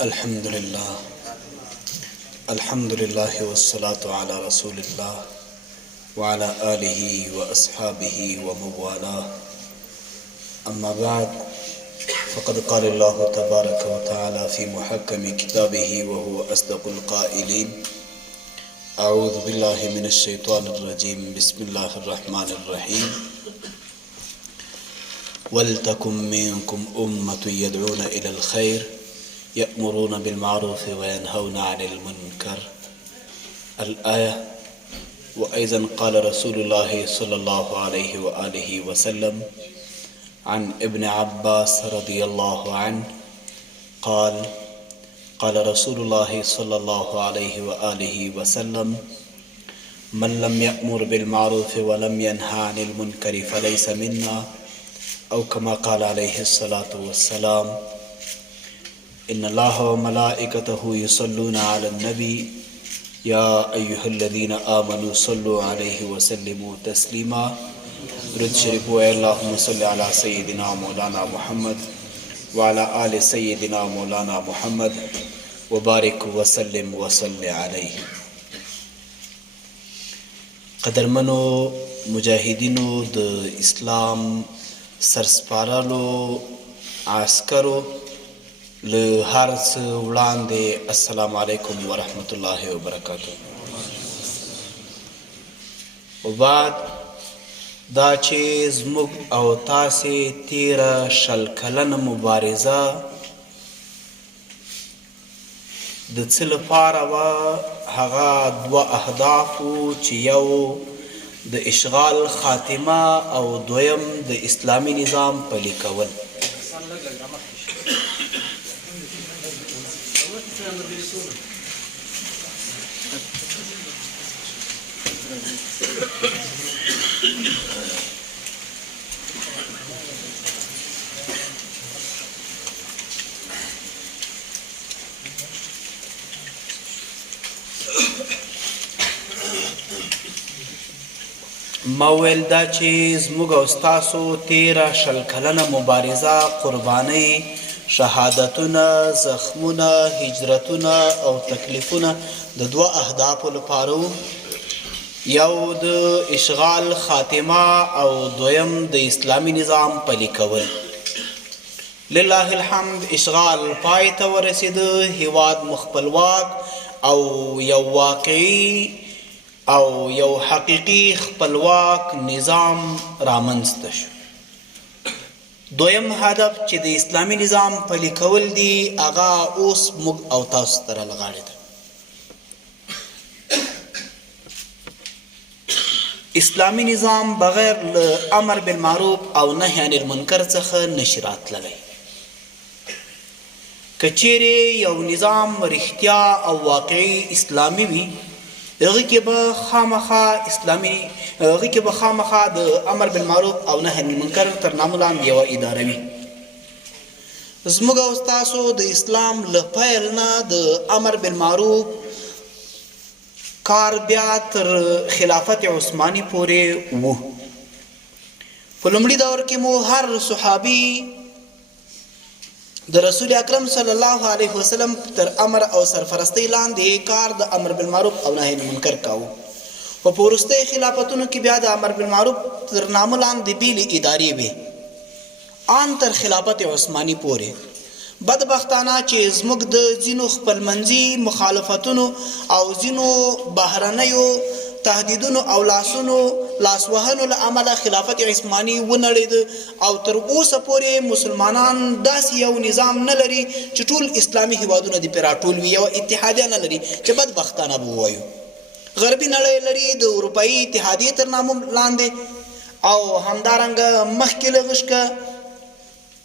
الحمد لله والصلاة على رسول الله وعلى آله وأصحابه ومن والاه. أما بعد، فقد قال الله تبارك وتعالى في محكم كتابه وهو أصدق القائلين: أعوذ بالله من الشيطان الرجيم، بسم الله الرحمن الرحيم. ولتكن منكم أمة يدعون إلى الخير يأمرون بالمعروف وينهون عن المنكر. الآية. وأيضا قال رسول الله صلى الله عليه وآله وسلم عن ابن عباس رضي الله عنه قال: قال رسول الله صلى الله عليه وآله وسلم: من لم يأمر بالمعروف ولم ينهى عن المنكر فليس منا، أو كما قال عليه الصلاة والسلام: إن الله وملائكته يصلون على النبي يا أيها الذين آمنوا صلوا عليه وسلموا تسليما. درود شریف وی: اللهم صل على سيدنا مولانا محمد وعلى آل سيدنا مولانا محمد وبارك وسلم وصل عليه. قدرمنو مجاهدینو د اسلام سرسپارلو عسکرو له هر څه وړاندې السلام علیکم ورحمت الله وبرکاته. وبعد دا چې زموږ او تاسې تیره شل کلنه مبارزه د څه لپاره وه، هغه دوه اهداف وو چې یو د اشغال خاتمه او دویم د اسلامي نظام پلي کول. ما ویل دا چې زموږ او ستاسو تیره شل کلنه مبارزه، قربانۍ، شهادتونه، زخمونه، هجرتونه او تکلیفونه د دوه اهدافو لپاره وو. یو د اشغال خاتمه او دویم د اسلامي نظام پلي کول. لله الحمد، اشغال پای ته ورسېده، هیواد مخپلواک او یو واقعي او یو حقیقي خپلواک نظام رامنځته شو. دویم هدف چې د اسلامي نظام پلي کول دي، هغه اوس موږ او تاسو ته رالغاړې ده. اسلامي نظام بغیر له امر بالمعروف او نهي عن المنکر څخه نشي راتللی. که چیرې یو نظام رښتیا او واقعي اسلامي وي، هغه کې به خامخا د امر بالمعروف او نهي عن المنکر تر نامه لاندې یوه اداره وي. زموږ او ستاسو د اسلام له پیل نه د امر بالمعروف کار بیا تر خلافت عثماني پورې و. په لومړي دور کې مو هر صحابي د رسول اکرم صلی الله علیه وسلم تر امر او سرپرستۍ لاندې کار د امر بالمعروف او نهي عن المنکر کاوه. په وروستیو خلافتونو کې بیا د امر بالمعروف تر نامه لاندې بیلې ادارې وې، ان تر خلافت عثماني پورې. بدبختانه چې زموږ د ځینو خپلمنځي مخالفتونو او ځینو بهرنیو تهدیدونو او لاسوهنو له امله خلافت عثماني ونړېده او تر اوسه پورې مسلمانان داسې یو نظام نه لري چې ټول اسلامي هیوادونه دې پرې راټول وي، یوه اتحادیه نه لري چې بدبختانه به ووایو. غربي نړۍ لري د اروپایي اتحادیې تر نامه لاندې، او همدارنګه مخکې له غشکه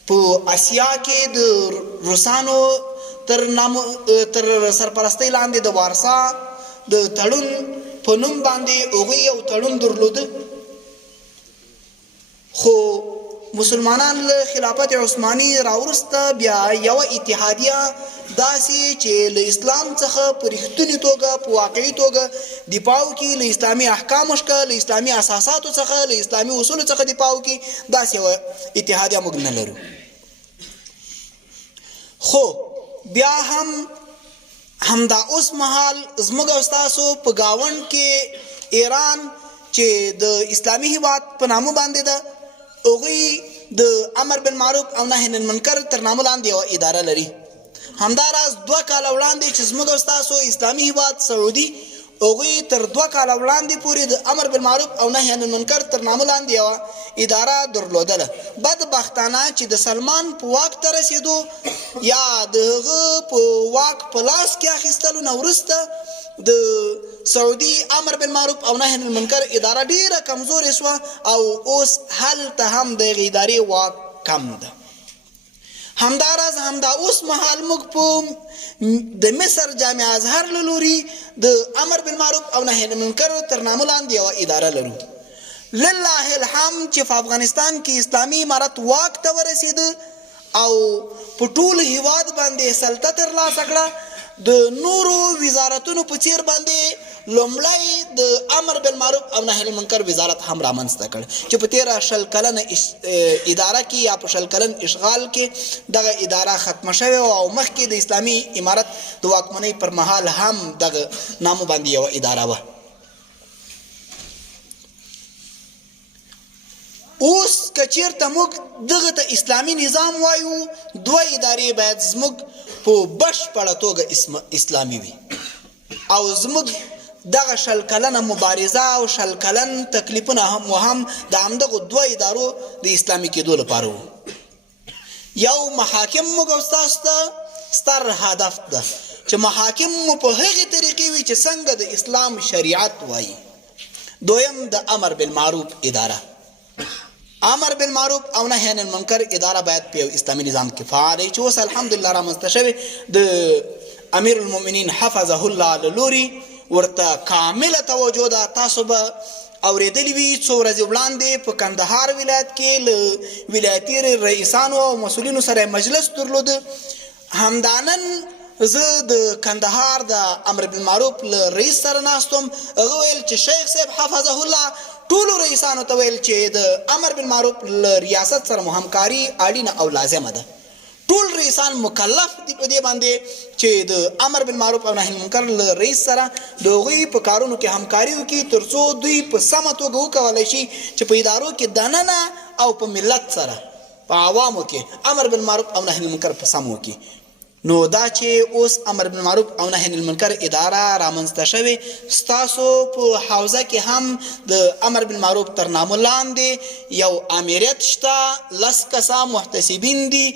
په اسیا کې د روسانو تر سرپرستۍ لاندې د وارسا د تړون په نوم باندې هغوی یو تړون درلوده. خو مسلمانان له خلافت عثماني راوروسته بیا یوه اتحادیه داسې چې له اسلام څخه په رښتونې توګه، په واقعي توګه دفاع وکړي، له اسلامي احکامو څخه، له اسلامي اساساتو څخه، له اسلامي اصولو څخه دفاع وکړي، داسې یوه اتحادیه موږ نه لرو. خو بیا هم همدا اوس مهال زموږ او ستاسو په ګاونډ کې ایران چې د اسلامي هیواد په نامه باندې ده، هغوی د امر بالمعروف او نهي عن المنکر تر نامه لاندې یوه اداره لري. همداراز 2 کاله وړاندې چې زموږ او ستاسو اسلامي هیواد سعودي، هغوی تر 2 کاله وړاندې پورې د امر بالمعروف او نهي عن المنکر تر نامه لاندې یوه اداره درلودله. بدبختانه چې د سلمان په واک ته رسېدو یا د هغه په واک په لاس کې اخیستلو نه وروسته د سعودي امر بالمعروف او نهي عن المنکر اداره ډیره کمزورې شوه او اوس هلته هم د هغې ادارې واک کم ده. همداراز همدا اوس مهال موږ په د مصر جامع ازهر له لوري د امر بالمعروف او نهي عن المنکر تر نامه لاندې یوه اداره لرو. لله الحمد چې په افغانستان کې اسلامي امارت واک ته ورسېده او په ټول هیواد باندې سلطه ترلاسه کړه. د نورو وزارتونو په څیر باندې لومړی د امر بالمعروف او نهي عن المنکر وزارت هم رامنځته کړ چې په تیره 20 کلنه اداره کې یا په 20 کلن اشغال کې دغه اداره ختمه شوې او مخکې د اسلامي امارت د واکمنۍ پر مهال هم دغه نامه باندې یوه اداره وه. اوس که چېرته موږ دغه ته اسلامي نظام وایو، 2 ادارې باید زموږ په بشپړه توګه اسلامي وي او زموږ دغه 20 کلنه مبارزه او 20 کلن تکلیفونه هم د همدغو 2 ادارو د اسلامي کېدو لپاره وو. یو محاکم موږ او ستاسو ته ستر هدف ده چې محاکم مو په هغې طریقې وي چې څنګه د اسلام شریعت وایي. دویم د امر بالمعروف اداره، امر بالمعروف او نهي عن المنکر اداره باید په اسلامي نظام کې فعال وي چې اوس الحمدلله رامنځته شوې د امیر المؤمنین حفظه الله له لوري ورته کامله توجه ده. تاسو به اورېدلي وي څو ورځې وړاندې په کندهار ولایت کې له ولایتي رئیسانو او مسؤلینو سره مجلس درلوده. همدانن زه د کندهار د امر بالمعروف له رئیس سره ناستم. هغه ویل چې شیخ صاحب حفظه الله ټولو رئیسانو ته ویل چې د امر بالمعروف له ریاست سره مو همکاري اړینه او لازمه ده. ټول رئیسان مکلف دي په دې باندې چې د امر بالمعروف او نهي عن المنکر له رئیس سره د هغوی په کارونو کې همکاري وکړي تر څو دوی په سمه توګه وکولی شي چې په ادارو کې دننه او په ملت سره په عوامو کې امر بالمعروف او نهي عن المنکر په سم وکړي. نو دا چې اوس امر بالمعروف او نهي عن المنکر اداره رامنځته شوې، ستاسو په حوزه کې هم د امر بالمعروف تر نامه لاندې یو امریت شته، 10 کسه محتسبین دي.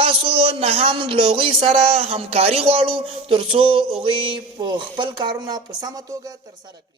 تاسو نه هم له هغوی سره همکاري غواړو تر څو هغوی په خپل کارونه په سمه توګه ترسره کړي.